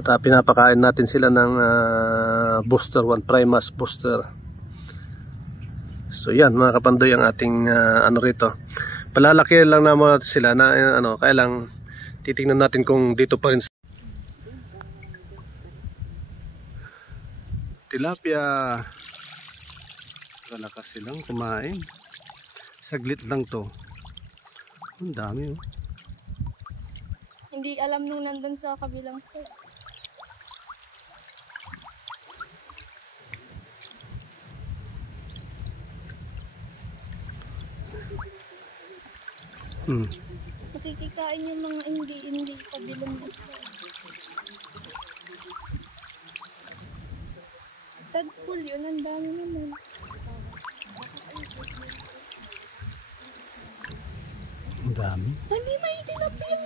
At pinapakain natin sila ng booster, 1 Primas booster. So yan mga kapandoy ang ating ano rito. Palalaki lang naman sila na kaya lang titingnan natin kung dito pa rin. Tilapia. Malakas silang kumain. Saglit lang to. Ang dami oh. Hindi alam nung nandun sa kabilang side. Makikikain yung mga hindi kabilang side. Tadpole yun, ang dami naman. Ang dami. Hindi may tilapia.